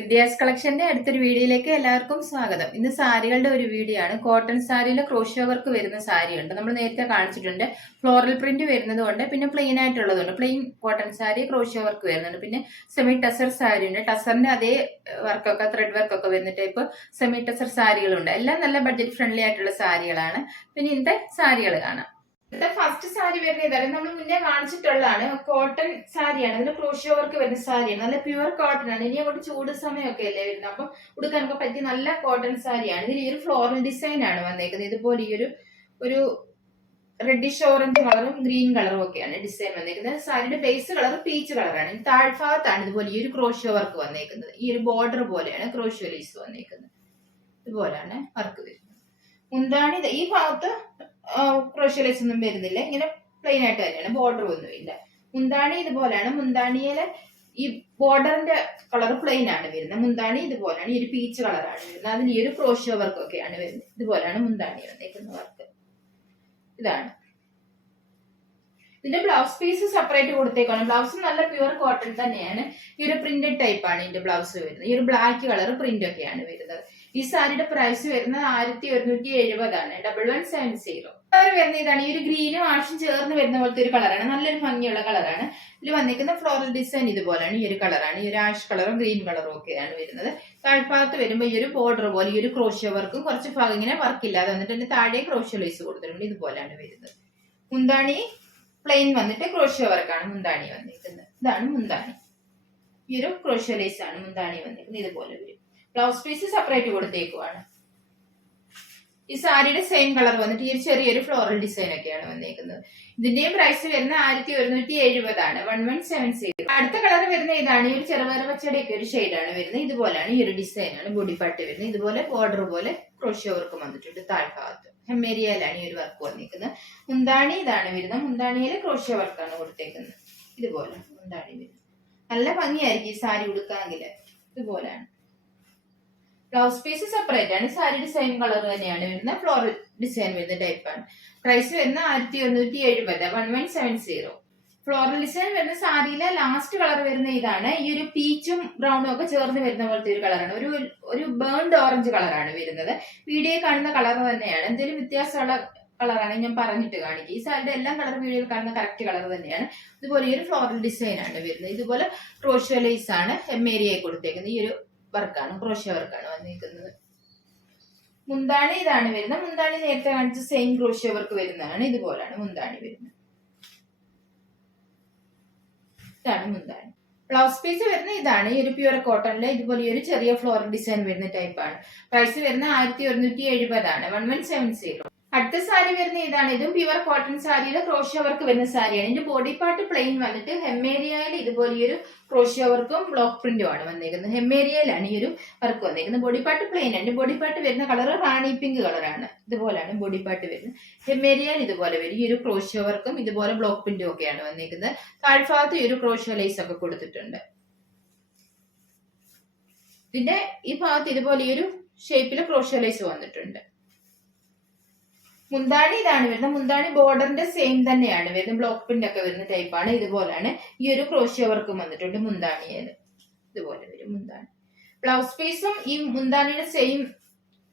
വിദ്യാസ് കളക്ഷന്റെ അടുത്തൊരു വീഡിയോയിലേക്ക് എല്ലാവർക്കും സ്വാഗതം. ഇന്ന് സാരികളുടെ ഒരു വീഡിയോ ആണ്. കോട്ടൺ സാരിയിൽ ക്രോഷ്യോ വർക്ക് വരുന്ന സാരി ഉണ്ട്. നമ്മൾ നേരത്തെ കാണിച്ചിട്ടുണ്ട്. ഫ്ലോറൽ പ്രിന്റ് വരുന്നതുകൊണ്ട് പിന്നെ പ്ലെയിൻ ആയിട്ടുള്ളതുണ്ട്. Plain cotton sari crochet work വരുന്നുണ്ട്. പിന്നെ സെമി ടസർ സാരി ഉണ്ട്. ടസറിന്റെ അതേ വർക്കൊക്കെ ത്രെഡ് വർക്കൊക്കെ വരുന്ന ടൈപ്പ് സെമി ടസർ സാരികളുണ്ട്. എല്ലാം നല്ല ബഡ്ജറ്റ് ഫ്രണ്ട്ലി ആയിട്ടുള്ള സാരികളാണ്. പിന്നെ ഇന്നത്തെ സാരികൾ കാണാം. ഫസ്റ്റ് സാരി വരുന്ന ഇതാണ്. നമ്മൾ മുന്നേ കാണിച്ചിട്ടുള്ളതാണ്. കോട്ടൺ സാരിയാണ്. അതിൽ ക്രോഷ്യോ വർക്ക് വരുന്ന സാരിയാണ്. നല്ല പ്യുവർ കോട്ടൺ ആണ്. ഇനി അങ്ങോട്ട് ചൂട് സമയമൊക്കെ അല്ലേ വരുന്നത്. അപ്പം ഉടുക്കാനൊക്കെ പറ്റിയ നല്ല കോട്ടൺ സാരിയാണ്. ഇതിൽ ഈ ഒരു ഫ്ലോറൽ ഡിസൈൻ ആണ് വന്നേക്കുന്നത്. ഇതുപോലെ ഈ ഒരു റെഡിഷ് ഓറഞ്ച് കളറും ഗ്രീൻ കളറും ഒക്കെയാണ് ഡിസൈൻ വന്നേക്കുന്നത്. സാരിയുടെ ബേസ് കളർ പീച്ച് കളറാണ്. താഴ്ഭാഗത്താണ് ഇതുപോലെ ഈ ഒരു ക്രോഷ്യോ വർക്ക് വന്നേക്കുന്നത്. ഈ ഒരു ബോർഡർ പോലെയാണ് ക്രോഷ്യോ ലേസ് വന്നേക്കുന്നത്. ഇതുപോലെയാണ് വർക്ക് വരുന്നത്. മുന്താണി ഈ ഭാഗത്ത് ക്രോഷ്യോ ലേസ് ഒന്നും വരുന്നില്ല. ഇങ്ങനെ പ്ലെയിൻ ആയിട്ട് തന്നെയാണ്. ബോർഡർ ഒന്നുമില്ല. മുന്താണി ഇതുപോലെയാണ്. മുന്താണിയിലെ ഈ ബോർഡറിന്റെ കളർ പ്ലെയിൻ ആണ് വരുന്നത്. മുന്താണി ഇതുപോലെയാണ്. ഈ ഒരു പീച്ച് കളറാണ് വരുന്നത്. അതിന് ഈ ഒരു ക്രോഷ്യോ വർക്ക് ഒക്കെയാണ് വരുന്നത്. ഇതുപോലെയാണ് മുന്താണി വന്നേക്കുന്ന വർക്ക്. ഇതാണ് ഇതിന്റെ ബ്ലൗസ് പീസ് സെപ്പറേറ്റ് കൊടുത്തേക്കാണ്. ബ്ലൗസ് നല്ല പ്യുവർ കോട്ടൺ തന്നെയാണ്. ഈ ഒരു പ്രിന്റഡ് ടൈപ്പ് ആണ് ഇതിന്റെ ബ്ലൗസ് വരുന്നത്. ഈ ഒരു ബ്ലാക്ക് കളർ പ്രിന്റ് ഒക്കെയാണ് വരുന്നത്. ഈ സാരിയുടെ പ്രൈസ് വരുന്നത് 1170 ആണ്. 1170 കളർ വരുന്ന ഇതാണ്. ഈ ഒരു ഗ്രീനും ആഷും ചേർന്ന് വരുന്ന പോലത്തെ ഒരു കളറാണ്. നല്ലൊരു ഭംഗിയുള്ള കളറാണ്. ഇതിൽ വന്നിരിക്കുന്ന ഫ്ലോറൽ ഡിസൈൻ ഇതുപോലെയാണ്. ഈ ഒരു കളറാണ്. ഈ ഒരു ആഷ് കളറും ഗ്രീൻ കളറും ഒക്കെയാണ് വരുന്നത്. താഴ്ഭാഗത്ത് വരുമ്പോൾ ഈ ഒരു ബോർഡർ പോലെ ഈ ഒരു ക്രോഷ്യോ വർക്കും കുറച്ച് ഭാഗം ഇങ്ങനെ വർക്ക് ഇല്ലാതെ വന്നിട്ട് താഴെ ക്രോഷ്യോ ലേസ് കൊടുത്തിട്ടുണ്ട്. ഇതുപോലെയാണ് വരുന്നത്. മുന്താണി പ്ലെയിൻ വന്നിട്ട് ക്രോഷ്യോ വർക്കാണ് മുന്താണി വന്നിരിക്കുന്നത്. ഇതാണ് മുന്താണി. ഈ ഒരു ക്രോഷ്യോ ലേസ് ആണ് മുന്താണി വന്നിരിക്കുന്നത്. ഇതുപോലെ വരും. ബ്ലൗസ് പീസ് സെപ്പറേറ്റ് കൊടുത്തേക്കുവാണ്. ഈ സാരിയുടെ സെയിം കളർ വന്നിട്ട് ഈ ചെറിയൊരു ഫ്ലോറൽ ഡിസൈൻ ഒക്കെയാണ് വന്നേക്കുന്നത്. ഇതിന്റെയും പ്രൈസ് വരുന്ന 1170 ആണ്. 1170. അടുത്ത കളർ വരുന്ന ഇതാണ്. ഈ ഒരു ചെറുപയർ പച്ചടിയൊക്കെ ഒരു ഷെയ്ഡാണ് വരുന്നത്. ഇതുപോലെയാണ് ഈ ഒരു ഡിസൈൻ ആണ് ബോഡി പാർട്ട് വരുന്നത്. ഇതുപോലെ ബോർഡർ പോലെ ക്രോഷ്യോ വർക്ക് വന്നിട്ടുണ്ട്. താഴ്ഭാഗത്ത് ഹെമ്മേരിയയിലാണ് ഈ ഒരു വർക്ക് വന്നിരിക്കുന്നത്. മുന്താണി ഇതാണ് വരുന്നത്. മുന്താണിയിലെ ക്രോഷ്യോ വർക്കാണ് കൊടുത്തേക്കുന്നത്. ഇതുപോലെ മുന്താണി വരുന്നത്. നല്ല ഭംഗിയായിരിക്കും ഈ സാരി ഉടുക്കാമെങ്കിൽ. ഇതുപോലെയാണ്. ബ്ലൗസ് പീസ് സെപ്പറേറ്റ് ആണ്. സാരിയുടെ സെയിം കളർ തന്നെയാണ് വരുന്നത്. ഫ്ലോറൽ ഡിസൈൻ വരുന്ന ടൈപ്പാണ്. പ്രൈസ് വരുന്ന 1170. 1170. ഫ്ലോറൽ ഡിസൈൻ വരുന്ന സാരിയിലെ ലാസ്റ്റ് കളർ വരുന്ന ഇതാണ്. ഈ ഒരു പീച്ചും ബ്രൗണും ഒക്കെ ചേർന്ന് വരുന്ന പോലത്തെ ഒരു കളറാണ്. ഒരു ബേൺഡ് ഓറഞ്ച് കളറാണ് വരുന്നത്. വീഡിയോയിൽ കാണുന്ന കളർ തന്നെയാണ്. എന്തെങ്കിലും വ്യത്യാസമുള്ള കളറാണ് ഞാൻ പറഞ്ഞിട്ട് കാണിക്കുക. ഈ സാരിയുടെ എല്ലാം കളർ വീഡിയോയിൽ കാണുന്ന കറക്റ്റ് കളർ തന്നെയാണ്. ഇതുപോലെ ഈ ഒരു ഫ്ലോറൽ ഡിസൈൻ ആണ് വരുന്നത്. ഇതുപോലെ ക്രോഷ്യോ ലേസ് ആണ് ഹെമ്മേരിയായി കൊടുത്തേക്കുന്നത്. ഈ ഒരു വർക്കാണ് ക്രോഷ്യോ വർക്കാണ് വന്നിരിക്കുന്നത്. മുന്താണി ഇതാണ് വരുന്നത്. മുന്താണി നേരത്തെ കാണിച്ച സെയിം ക്രോഷ്യോ വർക്ക് വരുന്നതാണ്. ഇതുപോലാണ് മുന്താണി വരുന്നത്. ഇതാണ് മുന്താണി. ബ്ലൗസ് പീസ് വരുന്ന ഇതാണ്. ഈ ഒരു പ്യുവർ കോട്ടണില് ഇതുപോലെ ഈ ഒരു ചെറിയ ഫ്ലോറൽ ഡിസൈൻ വരുന്ന ടൈപ്പാണ്. പ്രൈസ് വരുന്ന 1170 ആണ്. 1170. അടുത്ത സാരി വരുന്ന ഇതാണ്. ഇതും പ്യുവർ കോട്ടൺ സാരിയിലെ ക്രോഷ്യോ വർക്ക് വരുന്ന സാരിയാണ്. ഇതിന്റെ ബോഡി പാർട്ട് പ്ലെയിൻ വന്നിട്ട് ഹെമ്മേരിയയിൽ ഇതുപോലെ ഈ ഒരു ക്രോഷ്യോ വർക്കും ബ്ലോക്ക് പ്രിന്റും ആണ് വന്നിരിക്കുന്നത്. ഹെമ്മേരിയയിലാണ് ഈ ഒരു വർക്ക് വന്നിരിക്കുന്നത്. ബോഡി പാർട്ട് പ്ലെയിൻ ആണ്. ബോഡി പാർട്ട് വരുന്ന കളർ റാണി പിങ്ക് കളറാണ്. ഇതുപോലെയാണ് ബോഡി പാർട്ട് വരുന്നത്. ഹെമ്മേരിയയിൽ ഇതുപോലെ വരും. ഈ ഒരു ക്രോഷ്യോ വർക്കും ഇതുപോലെ ബ്ലോക്ക് പ്രിന്റും ഒക്കെയാണ് വന്നിരിക്കുന്നത്. താഴ്ഭാഗത്ത് ഈ ഒരു ക്രോഷ്യോ ലേസ് ഒക്കെ കൊടുത്തിട്ടുണ്ട്. ഇതിന്റെ ഈ ഭാഗത്ത് ഇതുപോലെ ഈ ഒരു ഷേപ്പിൽ ക്രോഷ്യോ ലേസ് വന്നിട്ടുണ്ട്. മുന്താണി ഇതാണ് വരുന്നത്. മുന്താണി ബോർഡറിന്റെ സെയിം തന്നെയാണ് വരുന്നത്. ബ്ലോക്ക് പ്രിന്റ് ഒക്കെ വരുന്ന ടൈപ്പാണ്. ഇതുപോലെയാണ് ഈ ഒരു ക്രോഷ്യോ വർക്കും വന്നിട്ടുണ്ട് മുന്താണിയില്. ഇതുപോലെ വരും മുന്താണി. ബ്ലൗസ് പീസും ഈ മുന്താണിയുടെ സെയിം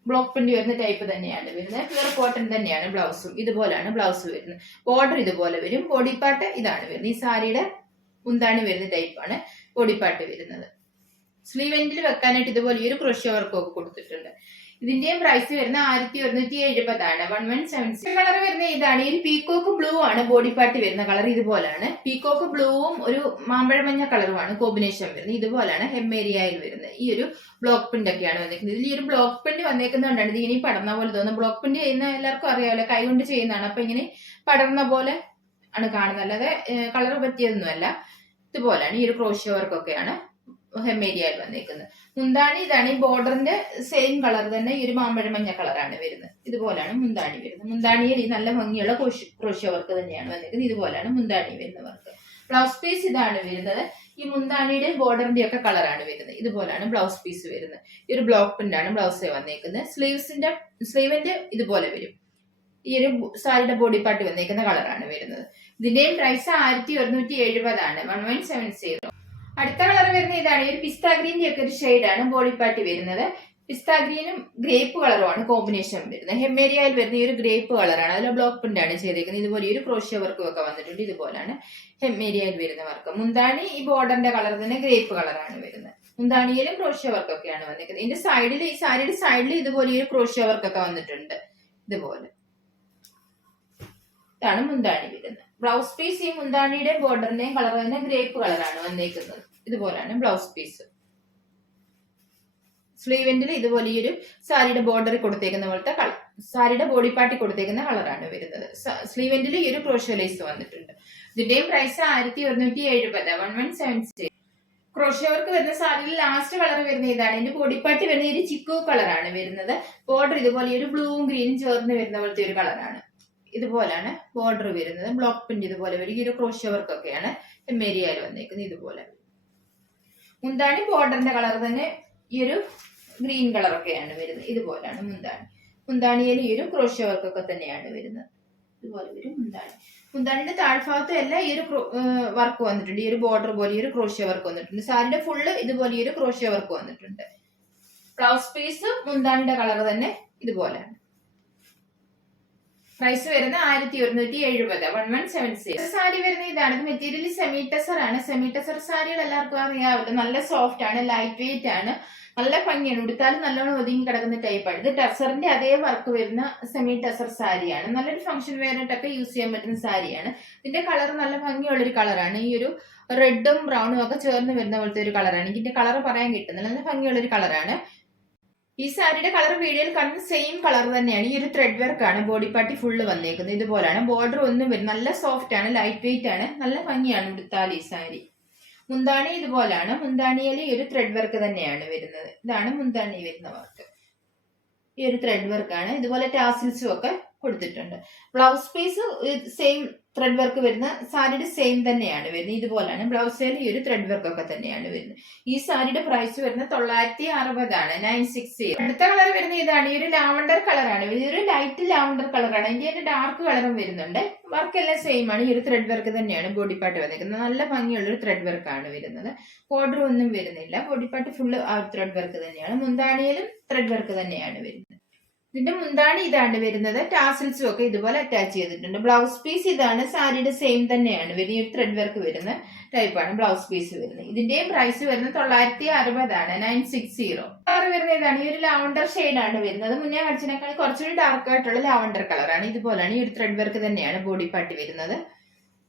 ബ്ലോക്ക് പ്രിന്റ് വരുന്ന ടൈപ്പ് തന്നെയാണ് വരുന്നത്. പ്യുവർ കോട്ടൺ തന്നെയാണ് ബ്ലൗസും. ഇതുപോലെയാണ് ബ്ലൗസ് വരുന്നത്. ബോർഡർ ഇതുപോലെ വരും. ബോഡി പാർട്ട് ഇതാണ് വരുന്നത്. ഈ സാരിയുടെ മുന്താണി വരുന്ന ടൈപ്പാണ് ബോഡി പാർട്ട് വരുന്നത്. സ്ലീവ് എൻഡിൽ വെക്കാനായിട്ട് ഇതുപോലെ ഈ ഒരു ക്രോഷ്യോ വർക്കും ഒക്കെ കൊടുത്തിട്ടുണ്ട്. ഇതിന്റെയും പ്രൈസ് വരുന്ന 1170 ആണ്. 1170. കളർ വരുന്ന ഇതാണ്. ഈ ഒരു പീക്കോക്ക് ബ്ലൂ ആണ് ബോഡി പാർട്ട് വരുന്ന കളർ. ഇതുപോലാണ്. പീക്കോക്ക് ബ്ലൂവും ഒരു മാമ്പഴമഞ്ഞ കളറുമാണ് കോമ്പിനേഷൻ വരുന്നത്. ഇതുപോലാണ് ഹെമ്മേരിയയിൽ വരുന്നത്. ഈ ഒരു ബ്ലോക്ക് പ്രിന്റ് ഒക്കെയാണ് വന്നിരിക്കുന്നത്. ഇതിൽ ഈ ഒരു ബ്ലോക്ക് പ്രിന്റ് വന്നേക്കുന്നതുകൊണ്ടാണ് ഇത് ഇങ്ങനെ പടർന്ന പോലെ തോന്നുന്നത്. ബ്ലോക്ക് പ്രിന്റ് ചെയ്യുന്ന എല്ലാവർക്കും അറിയാമല്ലോ, കൈകൊണ്ട് ചെയ്യുന്നതാണ്. അപ്പൊ ഇങ്ങനെ പടർന്ന പോലെ ആണ് കാണുന്നത്. അല്ലാതെ കളർ പറ്റിയതൊന്നുമല്ല. ഇതുപോലാണ് ഈ ഒരു ക്രോഷ്യോ വർക്കൊക്കെയാണ് ഹെമ്മേരിയയിൽ വന്നിരിക്കുന്നത്. മുന്താണി ഇതാണ്. ഈ ബോർഡറിന്റെ സെയിം കളർ തന്നെ ഈ ഒരു മാമ്പഴ മഞ്ഞ കളറാണ് വരുന്നത്. ഇതുപോലാണ് മുന്താണി വരുന്നത്. മുന്താണിയിൽ ഈ നല്ല ഭംഗിയുള്ള ക്രോഷ്യോ വർക്ക് തന്നെയാണ് വന്നിരിക്കുന്നത്. ഇതുപോലാണ് മുന്താണി വരുന്ന വർക്ക്. ബ്ലൗസ് പീസ് ഇതാണ് വരുന്നത്. ഈ മുന്താണിയുടെ ബോർഡറിന്റെ ഒക്കെ കളറാണ് വരുന്നത്. ഇതുപോലാണ് ബ്ലൗസ് പീസ് വരുന്നത്. ഈ ഒരു ബ്ലോക്ക് പ്രിന്റ് ആണ് ബ്ലൗസ് വന്നിരിക്കുന്നത്. സ്ലീവിന്റെ ഇതുപോലെ വരും. ഈ ഒരു സാരിയുടെ ബോഡി പാർട്ട് വന്നിരിക്കുന്ന കളറാണ് വരുന്നത്. ഇതിന്റെയും പ്രൈസ് 1170 ആണ്. 1170. അടുത്ത കളർ വരുന്നത് ഇതാണ്. ഈ ഒരു പിസ്ത ഗ്രീൻ്റെ ഒക്കെ ഒരു ഷെയ്ഡാണ് ബോഡി പാർട്ടി വരുന്നത്. പിസ്ത ഗ്രീനും ഗ്രേപ്പ് കളറുമാണ് കോമ്പിനേഷൻ വരുന്നത്. ഹെമ്മേരിയയിൽ വരുന്ന ഈ ഒരു ഗ്രേപ്പ് കളറാണ്. അതിൽ ബ്ലോക്ക് പ്രിന്റ് ആണ് ചെയ്തേക്കുന്നത്. ഇതുപോലെ ഒരു ക്രോഷ്യ വർക്കും ഒക്കെ വന്നിട്ടുണ്ട്. ഇതുപോലാണ് ഹെമ്മേരിയയിൽ വരുന്ന വർക്ക്. മുന്താണി ഈ ബോർഡറിന്റെ കളർ തന്നെ ഗ്രേപ്പ് കളറാണ് വരുന്നത്. മുന്താണിയിലും ക്രോഷ്യ വർക്കൊക്കെയാണ് വന്നിരിക്കുന്നത്. ഇതിന്റെ സൈഡിൽ, ഈ സാരിയുടെ സൈഡിൽ ഇതുപോലെ ഒരു ക്രോഷ്യ വർക്കൊക്കെ വന്നിട്ടുണ്ട്. ഇതുപോലെ ഇതാണ് മുന്താണി വരുന്നത്. ബ്ലൗസ് പീസ് ഈ മുന്താണിയുടെ ബോർഡറിന്റെയും കളർ തന്നെ ഗ്രേപ്പ് കളറാണ് വന്നേക്കുന്നത്. ഇതുപോലാണ് ബ്ലൗസ് പീസ്. സ്ലീവെന്റിൽ ഇതുപോലെ ഈ ഒരു സാരിയുടെ ബോർഡറിൽ കൊടുത്തേക്കുന്ന പോലത്തെ കളർ, സാരിയുടെ ബോഡി പാർട്ടി കൊടുത്തേക്കുന്ന കളറാണ് വരുന്നത്. സ്ലീവെന്റിൽ ഈ ഒരു ക്രോഷ്യ ലേസ് വന്നിട്ടുണ്ട്. ഇതിന്റെയും പ്രൈസ് 1170, 1170. ക്രോഷ്യ വർക്ക് വരുന്ന സാരിയിൽ ലാസ്റ്റ് കളർ വരുന്ന ഇതാണ്. ഇതിന്റെ ബോഡി പാർട്ടി വരുന്ന ഒരു ചിക്കു കളറാണ് വരുന്നത്. ബോർഡർ ഇതുപോലെ ഒരു ബ്ലൂവും ഗ്രീനും ചേർന്ന് വരുന്ന പോലത്തെ ഒരു കളറാണ്. ഇതുപോലാണ് ബോർഡർ വരുന്നത്. ബ്ലോക്ക് പ്രിന്റ് ഇതുപോലെ വരും. ഈ ഒരു ക്രോഷ്യ വർക്ക് ഒക്കെയാണ് ഹെമ്മേരിയയിൽ വന്നേക്കുന്നത്. ഇതുപോലെ മുന്താണി ബോർഡറിന്റെ കളർ തന്നെ ഈ ഒരു ഗ്രീൻ കളറൊക്കെയാണ് വരുന്നത്. ഇതുപോലാണ് മുന്താണി. മുന്താണിയിൽ ഈ ഒരു ക്രോഷ്യ വർക്കൊക്കെ തന്നെയാണ് വരുന്നത്. ഇതുപോലെ വരും മുന്താണി. മുന്താണിയുടെ താഴ്ഭാഗത്തും എല്ലാം ഈ ഒരു വർക്ക് വന്നിട്ടുണ്ട്. ഈ ഒരു ബോർഡർ പോലെ ഈ ഒരു ക്രോഷ്യ വർക്ക് വന്നിട്ടുണ്ട്. സാരിന്റെ ഫുള്ള് ഇതുപോലെ ഈ ഒരു ക്രോഷ്യ വർക്ക് വന്നിട്ടുണ്ട്. ബ്ലൗസ് പീസ് മുന്താണിയുടെ കളർ തന്നെ ഇതുപോലെയാണ്. പ്രൈസ് വരുന്നത് 1170, 1170. സാരി വരുന്ന ഇതാണ്. ഇത് മെറ്റീരിയൽ സെമി ടെസർ ആണ്. സെമി ടെസർ സാരികൾ എല്ലാവർക്കും അറിയാമല്ലോ. നല്ല സോഫ്റ്റ് ആണ്, ലൈറ്റ് വെയിറ്റ് ആണ്, നല്ല ഭംഗിയാണ്. ഉടുത്താലും നല്ലോണം ഒതുങ്ങി കിടക്കുന്ന ടൈപ്പാണ്. ഇത് ടെസറിന്റെ അതേ വർക്ക് വരുന്ന സെമി ടെസർ സാരിയാണ്. നല്ലൊരു ഫംഗ്ഷൻ വെയറായിട്ടൊക്കെ യൂസ് ചെയ്യാൻ പറ്റുന്ന സാരിയാണ്. ഇതിന്റെ കളർ നല്ല ഭംഗിയുള്ളൊരു കളറാണ്. ഈ ഒരു റെഡും ബ്രൗണും ഒക്കെ ചേർന്ന് വരുന്ന പോലത്തെ ഒരു കളറാണ്. ഇതിന്റെ കളർ പറയാൻ കിട്ടുന്നില്ല. നല്ല ഭംഗിയുള്ളൊരു കളറാണ്. ഈ സാരിയുടെ കളർ വീഡിയോയിൽ കാണുന്ന സെയിം കളർ തന്നെയാണ്. ഈ ഒരു ത്രെഡ് വർക്ക് ആണ് ബോഡി പാർട്ടി ഫുള്ള് വന്നേക്കുന്നത്. ഇതുപോലാണ്. ബോർഡർ ഒന്നും വരും. നല്ല സോഫ്റ്റ് ആണ്, ലൈറ്റ് വെയിറ്റ് ആണ്, നല്ല ഭംഗിയാണ് ഉടുത്താൽ ഈ സാരി. മുന്താണി ഇതുപോലാണ്. മുന്താണിയിൽ ഈ ഒരു ത്രെഡ് വർക്ക് തന്നെയാണ് വരുന്നത്. ഇതാണ് മുന്താണി വരുന്ന വർക്ക്. ഈ ഒരു ത്രെഡ് വർക്കാണ്. ഇതുപോലെ ടാസിൽസും ഒക്കെ കൊടുത്തിട്ടുണ്ട്. Blouse piece same thread work വരുന്ന സാരിയുടെ സെയിം തന്നെയാണ് വരുന്നത്. ഇതുപോലാണ് ബ്ലൗസിൽ ഈ ഒരു ത്രെഡ് വർക്ക് ഒക്കെ തന്നെയാണ് വരുന്നത്. ഈ സാരിയുടെ പ്രൈസ് വരുന്നത് 960 ആണ്, 960. അടുത്ത കളർ വരുന്ന ഇതാണ്. ഈ ഒരു ലാവണ്ടർ കളറാണ്. ഈ ഒരു ലൈറ്റ് ലാവണ്ടർ കളറാണ്. ഇതിന്റെ ഡാർക്ക് കളറും വരുന്നുണ്ട്. വർക്ക് എല്ലാം സെയിം ആണ്. ഈ ഒരു ത്രെഡ് വർക്ക് തന്നെയാണ് ബോഡി പാർട്ട് വന്നിരിക്കുന്നത്. നല്ല ഭംഗിയുള്ള ഒരു ത്രെഡ് വർക്കാണ് വരുന്നത്. ബോർഡർ ഒന്നും വരുന്നില്ല. ബോഡി പാർട്ട് ഫുള്ള് ആ ത്രെഡ് വർക്ക് തന്നെയാണ്. മുന്താണിയിലും ത്രെഡ് വർക്ക് തന്നെയാണ് വരുന്നത്. ഇതിന്റെ മുന്താണി ഇതാണ് വരുന്നത്. ടാസിൽസും ഒക്കെ ഇതുപോലെ അറ്റാച്ച് ചെയ്തിട്ടുണ്ട്. ബ്ലൗസ് പീസ് ഇതാണ്. സാരിയുടെ സെയിം തന്നെയാണ് വരുന്നത്. ഈ ത്രെഡ് വർക്ക് വരുന്ന ടൈപ്പാണ് ബ്ലൗസ് പീസ് വരുന്നത്. ഇതിന്റെയും പ്രൈസ് വരുന്നത് 960 ആണ്, 960. കളർ വരുന്നത് ഇതാണ്. ഈ ഒരു ലാവണ്ടർ ഷെയ്ഡാണ് വരുന്നത്. മുന്നേ കാണിച്ചതിനേക്കാൾ കുറച്ചുകൂടി ഡാർക്ക് ആയിട്ടുള്ള ലാവണ്ടർ കളറാണ്. ഇതുപോലാണ് ഈ ഒരു ത്രെഡ് വർക്ക് തന്നെയാണ് ബോഡി പാർട്ടി വരുന്നത്.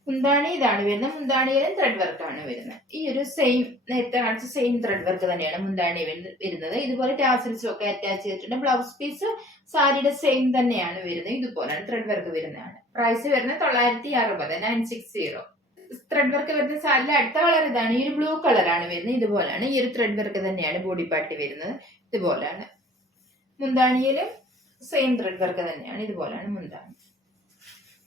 മുന്താണി ഇതാണ് വരുന്നത്. മുന്താണിയിലും ത്രെഡ് വർക്കാണ് വരുന്നത്. ഈ ഒരു സെയിം നേരത്തെ കാണിച്ച സെയിം ത്രെഡ് വർക്ക് തന്നെയാണ് മുന്താണി വരുന്നത്. ഇതുപോലെ ടാസിൽസും ഒക്കെ അറ്റാച്ച് ചെയ്തിട്ടുണ്ട്. ബ്ലൗസ് പീസ് സാരിയുടെ സെയിം തന്നെയാണ് വരുന്നത്. ഇതുപോലാണ് ത്രെഡ് വർക്ക് വരുന്നതാണ്. പ്രൈസ് വരുന്നത് 960, 960. ത്രെഡ് വർക്ക് വരുന്ന സാരിയുടെ അടുത്ത കളർ ഇതാണ്. ഈ ഒരു ബ്ലൂ കളറാണ് വരുന്നത്. ഇതുപോലാണ് ഈ ഒരു ത്രെഡ് വർക്ക് തന്നെയാണ് ബോഡി പാർട്ടി വരുന്നത്. ഇതുപോലാണ്. മുന്താണിയിലും സെയിം ത്രെഡ് വർക്ക് തന്നെയാണ്. ഇതുപോലാണ് മുന്താണി.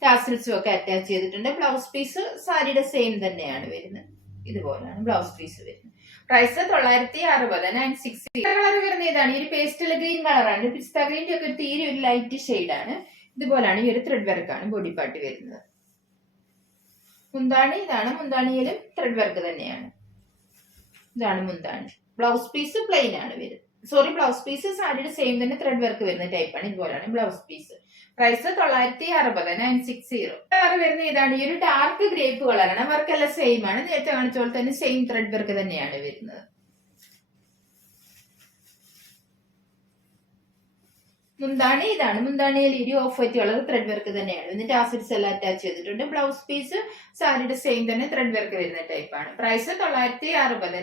ടാസിൽസും ഒക്കെ അറ്റാച്ച് ചെയ്തിട്ടുണ്ട്. ബ്ലൗസ് പീസ് സാരിയുടെ സെയിം തന്നെയാണ് വരുന്നത്. ഇതുപോലാണ് ബ്ലൗസ് പീസ് വരുന്നത്. പ്രൈസ് 960, 960. കളർ വരുന്ന ഇതാണ്. ഈ ഒരു പേസ്റ്റൽ ഗ്രീൻ കളറാണ്. പിസ്ത ഗ്രീൻ്റെ ഒക്കെ തീരെ ഒരു ലൈറ്റ് ഷെയ്ഡാണ്. ഇതുപോലാണ് ഈ ഒരു ത്രെഡ് വർക്കാണ് ബോഡി പാർട്ടി വരുന്നത്. മുന്താണി ഇതാണ്. മുന്താണിയിലും ത്രെഡ് വർക്ക് തന്നെയാണ്. ഇതാണ് മുന്താണി. ബ്ലൗസ് പീസ് പ്ലെയിൻ ആണ് വരുന്നത്. ബ്ലൗസ് പീസ് സാരിയുടെ സെയിം തന്നെ ത്രെഡ് വർക്ക് വരുന്ന ടൈപ്പാണ്. ഇതുപോലാണ് ബ്ലൗസ് പീസ്. പ്രൈസ് 960, 960. കളർ വരുന്ന ഇതാണ്. ഈ ഒരു ഡാർക്ക് ഗ്രേപ്പ് കളറാണ്. വർക്ക് എല്ലാം സെയിം ആണ്. നേരത്തെ കാണിച്ച പോലെ തന്നെ സെയിം ത്രെഡ് വർക്ക് തന്നെയാണ് വരുന്നത്. മുന്താണി ഇതാണ്. മുന്താണിയിൽ ഈ of white colour thread work തന്നെയാണ്. എന്നിട്ട് ടാസിൽസ് എല്ലാം അറ്റാച്ച് ചെയ്തിട്ടുണ്ട്. ബ്ലൗസ് പീസ് സാരിയുടെ സെയിം തന്നെ ത്രെഡ് വർക്ക് വരുന്ന ടൈപ്പാണ്. പ്രൈസ് 960,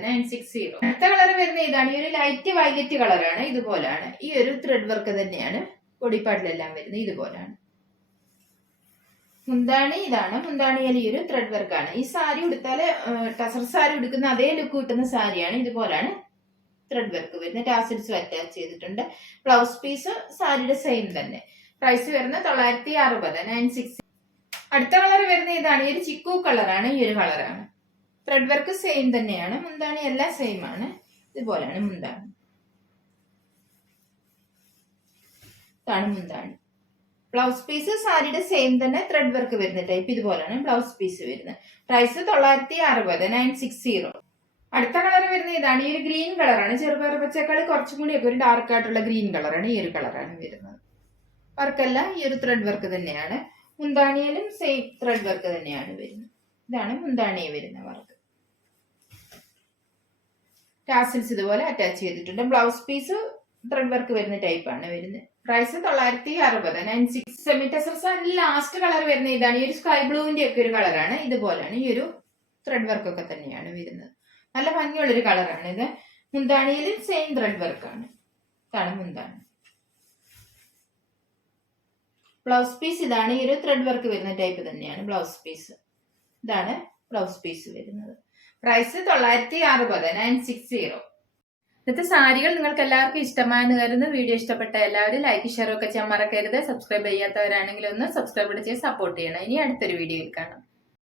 960. അടുത്ത കളർ വരുന്ന ഇതാണ്. ഈ ഒരു ലൈറ്റ് വയലറ്റ് കളറാണ്. ഇതുപോലാണ്. ഈ ഒരു ത്രെഡ് വർക്ക് തന്നെയാണ് ബോഡി പാർട്ടിലെല്ലാം വരുന്നത്. ഇതുപോലാണ്. മുന്താണി ഇതാണ്. മുന്താണിയിൽ ഈ ഒരു ത്രെഡ് വർക്കാണ്. ഈ സാരി ഉടുത്താല് ടസർ സാരി ഉടുക്കുന്ന അതേ ലുക്ക് കിട്ടുന്ന സാരിയാണ്. ഇതുപോലാണ് ത്രെഡ് വർക്ക് വരുന്നത്. ടാസിൽസും അറ്റാച്ച് ചെയ്തിട്ടുണ്ട്. ബ്ലൗസ് പീസ് സാരിയുടെ സെയിം തന്നെ. പ്രൈസ് വരുന്നത് 960, 960. അടുത്ത കളർ വരുന്ന ഇതാണ്. ഈ ഒരു ചിക്കു കളറാണ്. ഈ ഒരു കളറാണ്. ത്രെഡ് വർക്ക് സെയിം തന്നെയാണ്. മുന്താണി എല്ലാം സെയിം ആണ്. ഇതുപോലാണ് മുന്താണി. ഇതാണ് മുന്താണി. ബ്ലൗസ് പീസ് സാരിയുടെ സെയിം തന്നെ ത്രെഡ് വർക്ക് വരുന്ന ടൈപ്പ്. ഇതുപോലാണ് ബ്ലൗസ് പീസ് വരുന്നത്. പ്രൈസ് 960, 960. അടുത്ത കളർ വരുന്നത് ഇതാണ്. ഈ ഒരു ഗ്രീൻ കളറാണ്. ചെറുപയർ പച്ചക്കാളി കുറച്ചും കൂടി ഒക്കെ ഒരു ഡാർക്ക് ആയിട്ടുള്ള ഗ്രീൻ കളറാണ്. ഈ ഒരു കളറാണ് വരുന്നത്. വർക്കെല്ലാം ഈ ഒരു ത്രെഡ് വർക്ക് തന്നെയാണ്. മുന്താണിയിലും സെയിം ത്രെഡ് വർക്ക് തന്നെയാണ് വരുന്നത്. ഇതാണ് മുന്താണിയെ വരുന്ന വർക്ക്. ടാസിൽസ് ഇതുപോലെ അറ്റാച്ച് ചെയ്തിട്ടുണ്ട്. ബ്ലൗസ് പീസ് ത്രെഡ് വർക്ക് വരുന്ന ടൈപ്പാണ് വരുന്നത്. പ്രൈസ് 960. 96 സെമി ടെസർസ്. ലാസ്റ്റ് കളർ വരുന്ന ഇതാണ്. ഈ ഒരു സ്കൈ ബ്ലൂവിന്റെ ഒക്കെ ഒരു കളറാണ്. ഇതുപോലെയാണ് ഈ ഒരു ത്രെഡ് വർക്ക് ഒക്കെ തന്നെയാണ് വരുന്നത്. നല്ല ഭംഗിയുള്ളൊരു കളറാണ് ഇത്. മുന്താണിയിൽ സെയിം ത്രെഡ് വർക്കാണ്. ഇതാണ് മുന്താണി. ബ്ലൗസ് പീസ് ഇതാണ്. ഈ ഒരു ത്രെഡ് വർക്ക് വരുന്ന ടൈപ്പ് തന്നെയാണ് ബ്ലൗസ് പീസ്. ഇതാണ് ബ്ലൗസ് പീസ് വരുന്നത്. പ്രൈസ് 960. 960. ഇന്നത്തെ സാരികൾ നിങ്ങൾക്ക് എല്ലാവർക്കും ഇഷ്ടമായെന്ന് കരുതുന്നു. വീഡിയോ ഇഷ്ടപ്പെട്ട എല്ലാവരും ലൈക്ക് ഷെയർ ഒക്കെ ചെയ്യാൻ മറക്കരുത്. സബ്സ്ക്രൈബ് ചെയ്യാത്തവരാണെങ്കിൽ ഒന്ന് സബ്സ്ക്രൈബ് ചെയ്ത് സപ്പോർട്ട് ചെയ്യണം. ഇനി അടുത്തൊരു വീഡിയോയിൽ കാണാം.